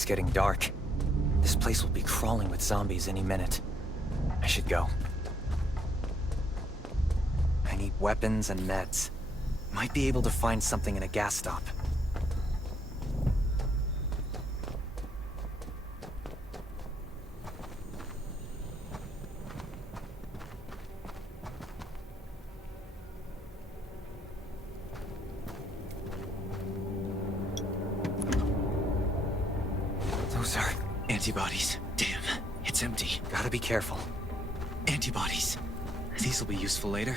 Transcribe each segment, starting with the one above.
It's getting dark. This place will be crawling with zombies any minute. I should go. I need weapons and meds. Might be able to find something in a gas stop. Those are antibodies. Damn, it's empty. Gotta be careful. Antibodies. These will be useful later.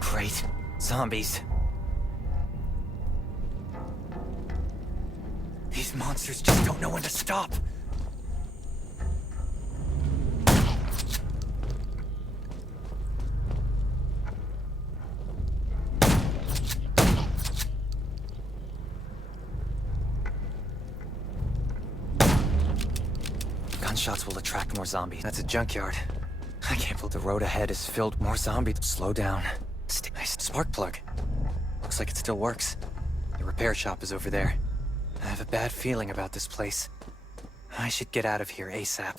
Great. Zombies. These monsters just don't know when to stop. Gunshots will attract more zombies. That's a junkyard. I can't believe the road ahead is filled with more zombies. Slow down. Nice spark plug. Looks like it still works. The repair shop is over there. I have a bad feeling about this place. I should get out of here ASAP.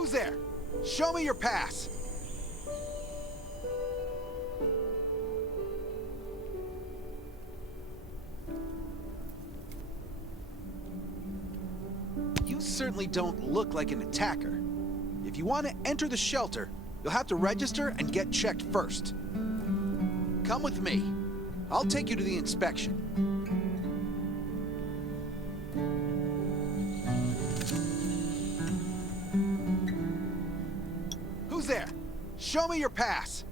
Who's there? Show me your pass. You certainly don't look like an attacker. If you want to enter the shelter, you'll have to register and get checked first. Come with me. I'll take you to the inspection. Who's there? Show me your pass.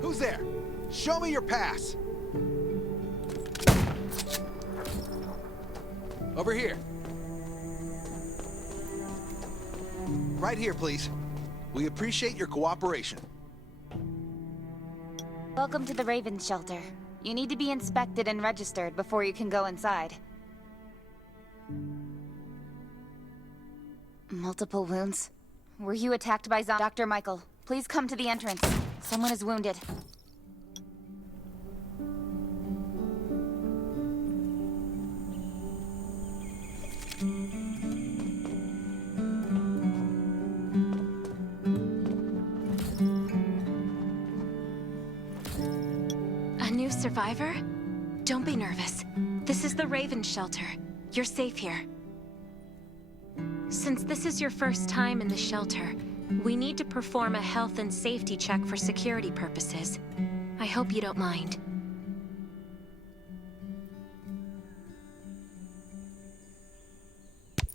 Who's there? Show me your pass. Over here. Right here, please. We appreciate your cooperation. Welcome to the Raven Shelter. You need to be inspected and registered before you can go inside. Multiple wounds? Were you attacked by zombies? Dr. Michael, please come to the entrance. Someone is wounded. A new survivor? Don't be nervous. This is the Raven Shelter. You're safe here. Since this is your first time in the shelter, we need to perform a health and safety check for security purposes. I hope you don't mind.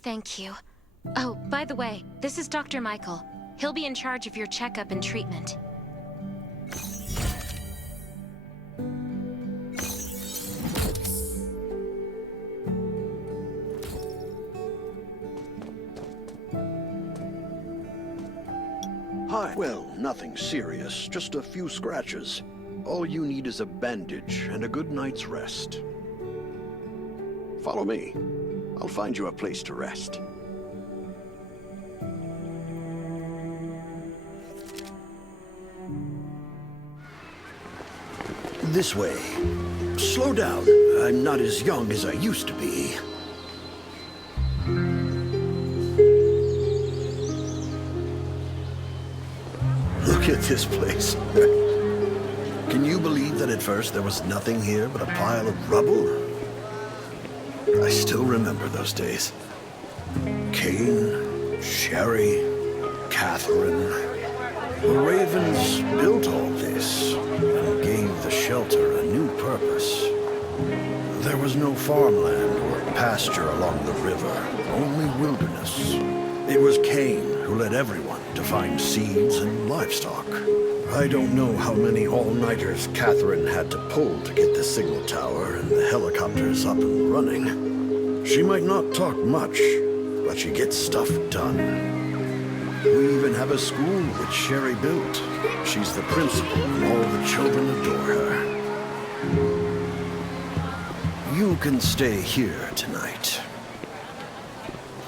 Thank you. Oh, by the way, this is Dr. Michael. He'll be in charge of your checkup and treatment. Hi. Well, nothing serious, just a few scratches. All you need is a bandage and a good night's rest. Follow me. I'll find you a place to rest. This way. Slow down. I'm not as young as I used to be. Look at this place. Can you believe that at first there was nothing here but a pile of rubble? I still remember those days. Cain, Sherry, Catherine. The Ravens built all this and gave the shelter a new purpose. There was no farmland or pasture along the river, only wilderness. It was Cain who led everyone to find seeds and livestock. I don't know how many all-nighters Catherine had to pull to get the signal tower and the helicopters up and running. She might not talk much, but she gets stuff done. We even have a school that Sherry built. She's the principal, and all the children adore her. You can stay here tonight.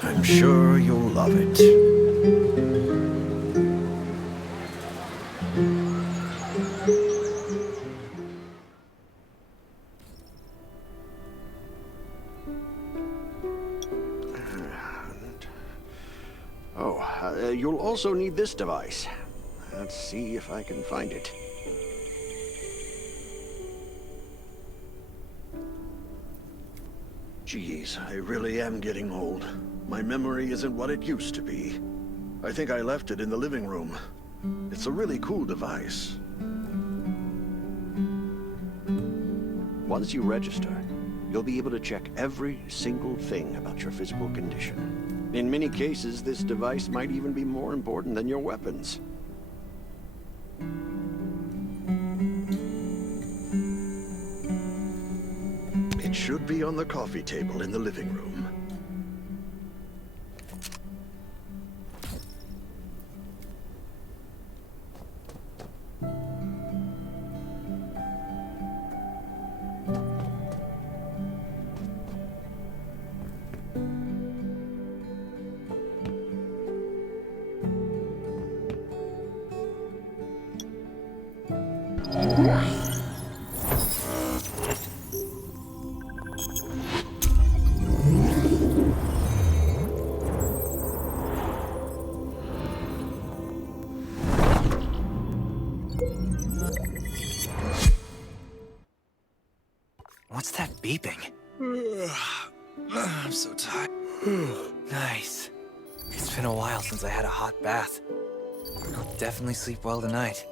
I'm sure you'll love it. You'll also need this device. Let's see if I can find it. Geez, I really am getting old. My memory isn't what it used to be. I think I left it in the living room. It's a really cool device. Once you register, you'll be able to check every single thing about your physical condition. In many cases, this device might even be more important than your weapons. It should be on the coffee table in the living room. What's that beeping? I'm so tired. Nice. It's been a while since I had a hot bath. I'll definitely sleep well tonight.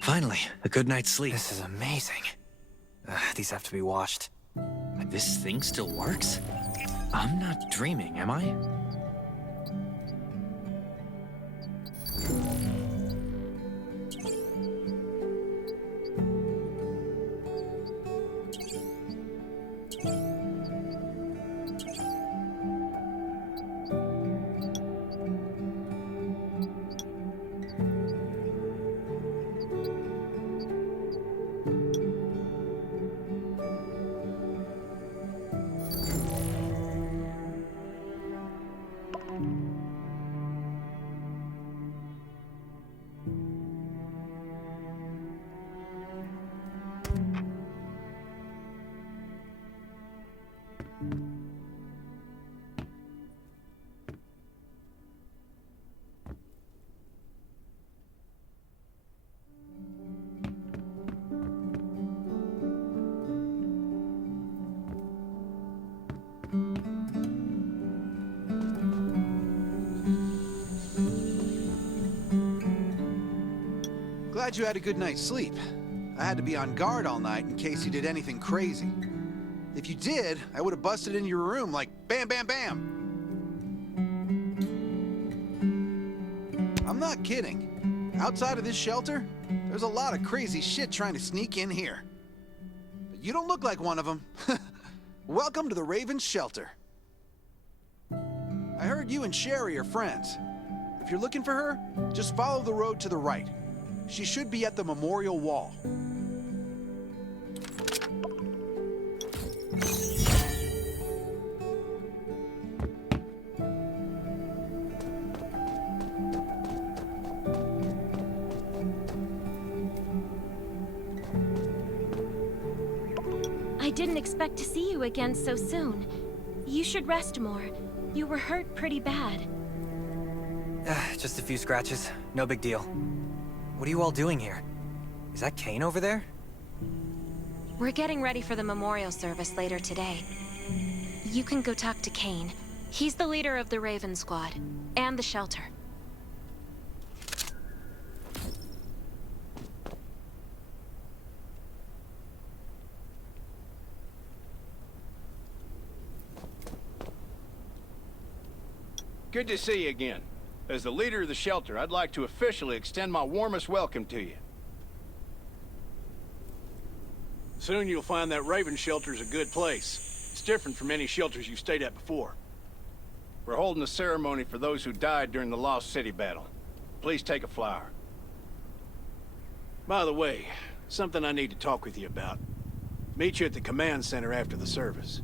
Finally, a good night's sleep. This is amazing. These have to be washed. This thing still works? I'm not dreaming, am I? Glad you had a good night's sleep. I had to be on guard all night in case you did anything crazy. If you did, I would have busted into your room like bam, bam, bam. I'm not kidding. Outside of this shelter, there's a lot of crazy shit trying to sneak in here. But you don't look like one of them. Welcome to the Raven's shelter. I heard you and Sherry are friends. If you're looking for her, just follow the road to the right. She should be at the memorial wall. I didn't expect to see you again so soon. You should rest more. You were hurt pretty bad. Just a few scratches. No big deal. What are you all doing here? Is that Kane over there? We're getting ready for the memorial service later today. You can go talk to Kane. He's the leader of the Raven Squad, and the shelter. Good to see you again. As the leader of the shelter, I'd like to officially extend my warmest welcome to you. Soon you'll find that Raven shelter's a good place. It's different from any shelters you've stayed at before. We're holding a ceremony for those who died during the Lost City battle. Please take a flower. By the way, something I need to talk with you about. Meet you at the command center after the service.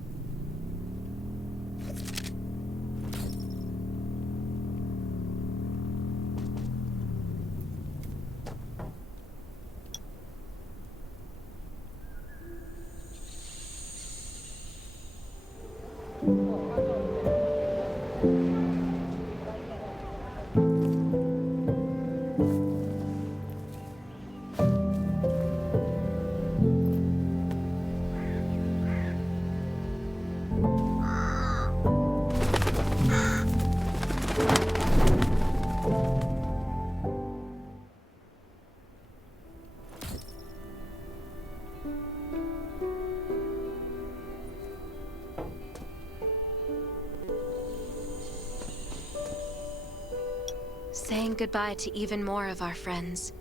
Saying goodbye to even more of our friends.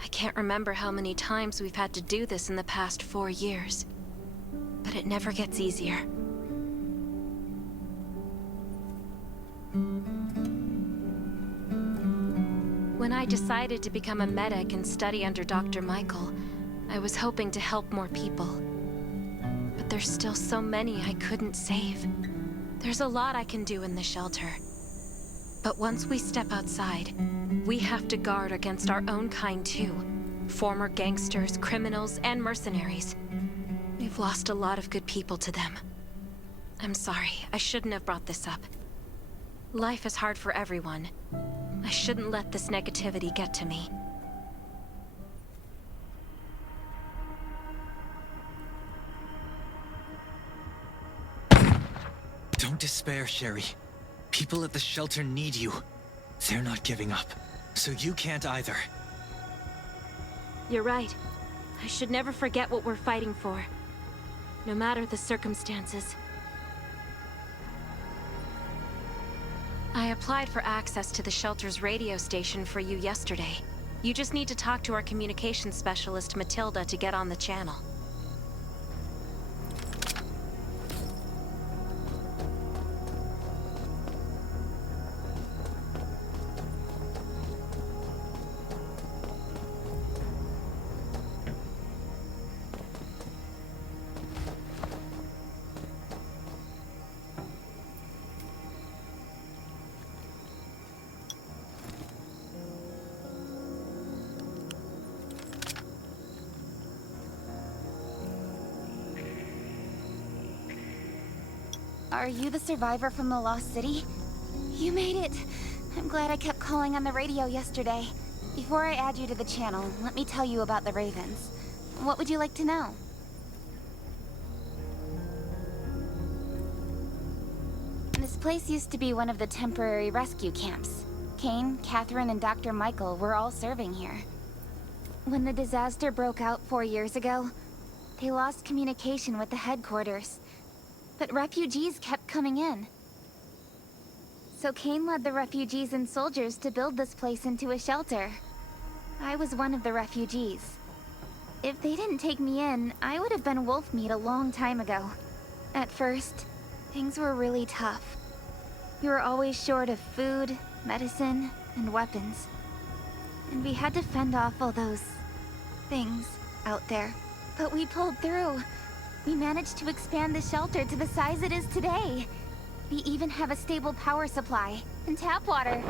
I can't remember how many times we've had to do this in the past 4 years. But it never gets easier. When I decided to become a medic and study under Dr. Michael, I was hoping to help more people. But there's still so many I couldn't save. There's a lot I can do in the shelter. But once we step outside, we have to guard against our own kind too. Former gangsters, criminals, and mercenaries. We've lost a lot of good people to them. I'm sorry, I shouldn't have brought this up. Life is hard for everyone. I shouldn't let this negativity get to me. Don't despair, Sherry. People at the shelter need you. They're not giving up, so you can't either. You're right. I should never forget what we're fighting for. No matter the circumstances. I applied for access to the shelter's radio station for you yesterday. You just need to talk to our communications specialist, Matilda, to get on the channel. Are you the survivor from the Lost City? You made it! I'm glad I kept calling on the radio yesterday. Before I add you to the channel, let me tell you about the Ravens. What would you like to know? This place used to be one of the temporary rescue camps. Kane, Catherine, and Dr. Michael were all serving here. When the disaster broke out 4 years ago, they lost communication with the headquarters. But refugees kept coming in. So Kane led the refugees and soldiers to build this place into a shelter. I was one of the refugees. If they didn't take me in, I would have been wolf meat a long time ago. At first, things were really tough. We were always short of food, medicine, and weapons. And we had to fend off all those things out there. But we pulled through. We managed to expand the shelter to the size it is today. We even have a stable power supply and tap water.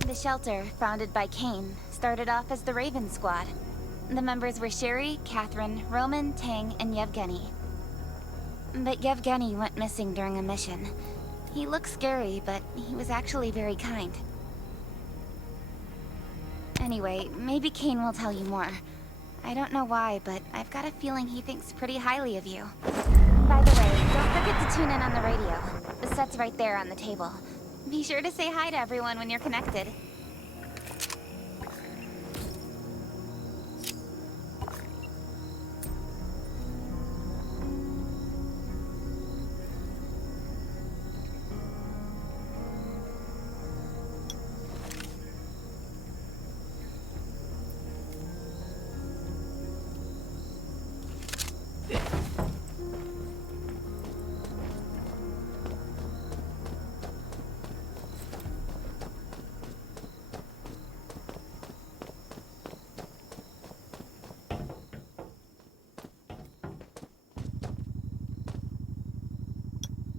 The shelter, founded by Kane, started off as the Raven Squad. The members were Sherry, Catherine, Roman, Tang, and Yevgeny. But Yevgeny went missing during a mission. He looked scary, but he was actually very kind. Anyway, maybe Kane will tell you more. I don't know why, but I've got a feeling he thinks pretty highly of you. By the way, don't forget to tune in on the radio. The set's right there on the table. Be sure to say hi to everyone when you're connected.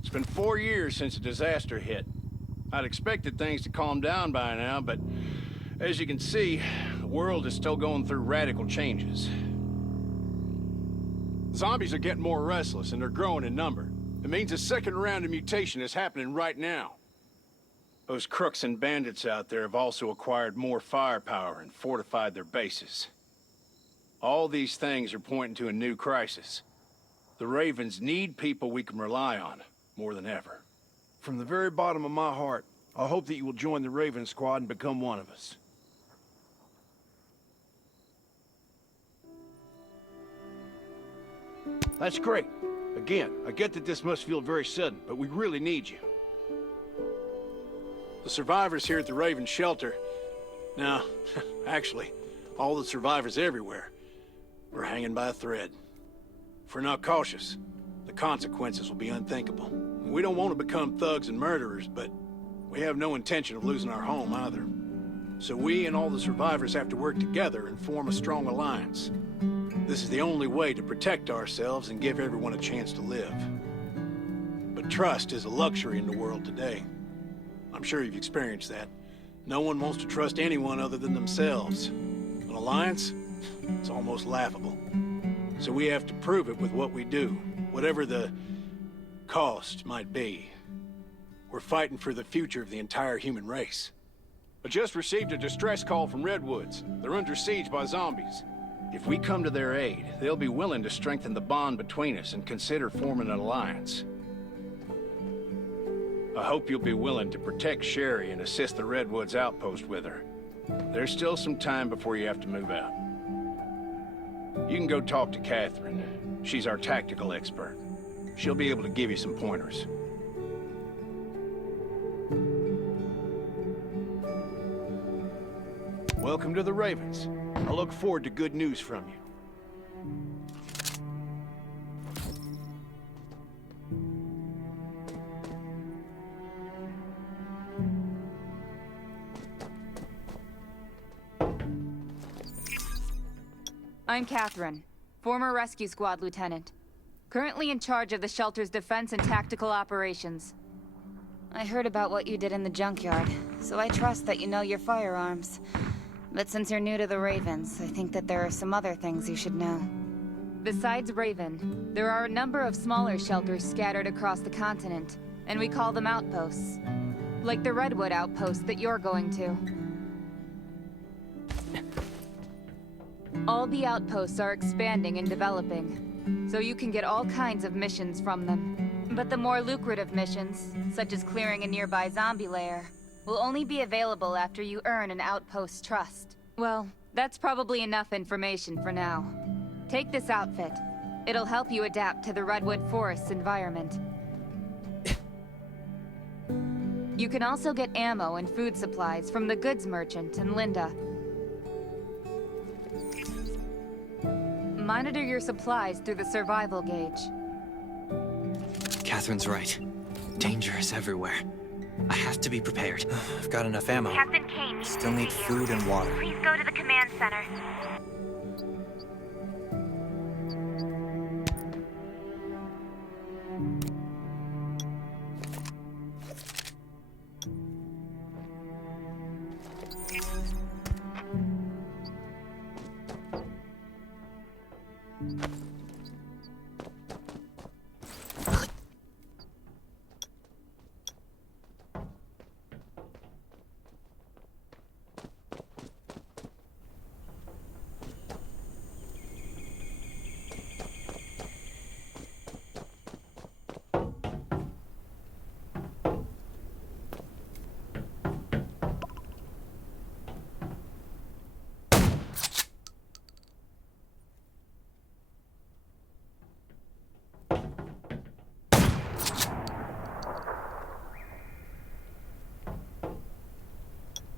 It's been 4 years since the disaster hit. I'd expected things to calm down by now, but as you can see, the world is still going through radical changes. Zombies are getting more restless and they're growing in number. It means a second round of mutation is happening right now. Those crooks and bandits out there have also acquired more firepower and fortified their bases. All these things are pointing to a new crisis. The Ravens need people we can rely on, more than ever. From the very bottom of my heart, I hope that you will join the Raven Squad and become one of us. That's great. Again, I get that this must feel very sudden, but we really need you. The survivors here at the Raven Shelter... No, actually, all the survivors everywhere. We're hanging by a thread. If we're not cautious, the consequences will be unthinkable. We don't want to become thugs and murderers, but we have no intention of losing our home either. So we and all the survivors have to work together and form a strong alliance. This is the only way to protect ourselves and give everyone a chance to live. But trust is a luxury in the world today. I'm sure you've experienced that. No one wants to trust anyone other than themselves. An alliance? It's almost laughable. So we have to prove it with what we do, whatever the cost might be. We're fighting for the future of the entire human race. I just received a distress call from Redwoods. They're under siege by zombies. If we come to their aid, they'll be willing to strengthen the bond between us and consider forming an alliance. I hope you'll be willing to protect Sherry and assist the Redwoods outpost with her. There's still some time before you have to move out. You can go talk to Catherine. She's our tactical expert. She'll be able to give you some pointers. Welcome to the Ravens. I look forward to good news from you. I'm Catherine, former rescue squad lieutenant. Currently in charge of the shelter's defense and tactical operations. I heard about what you did in the junkyard, so I trust that you know your firearms. But since you're new to the Ravens, I think that there are some other things you should know. Besides Raven, there are a number of smaller shelters scattered across the continent, and we call them outposts. Like the Redwood outpost that you're going to. All the outposts are expanding and developing, so you can get all kinds of missions from them. But the more lucrative missions, such as clearing a nearby zombie lair, will only be available after you earn an outpost's trust. Well, that's probably enough information for now. Take this outfit. It'll help you adapt to the Redwood Forest's environment. You can also get ammo and food supplies from the goods merchant and Linda. Monitor your supplies through the survival gauge. Catherine's right. Danger is everywhere. I have to be prepared. I've got enough ammo. Captain Kane needs Still to need see food you. and water. Please go to the command center.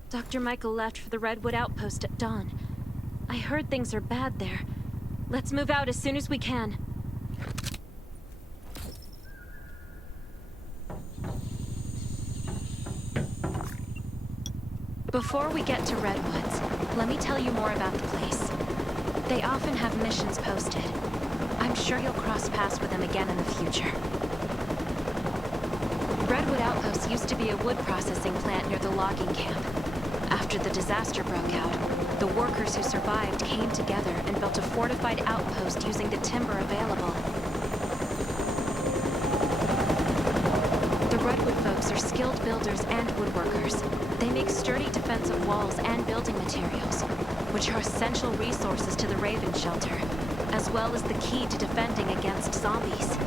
Dr. Michael left for the Redwood outpost at dawn. I heard things are bad there. Let's move out as soon as we can. Before we get to Redwoods, let me tell you more about the place. They often have missions posted. I'm sure you'll cross paths with them again in the future. Redwood Outpost used to be a wood processing plant near the logging camp. After the disaster broke out, the workers who survived came together and built a fortified outpost using the timber available. The Redwood folks are skilled builders and woodworkers. They make sturdy defensive walls and building materials, which are essential resources to the Raven Shelter, as well as the key to defending against zombies.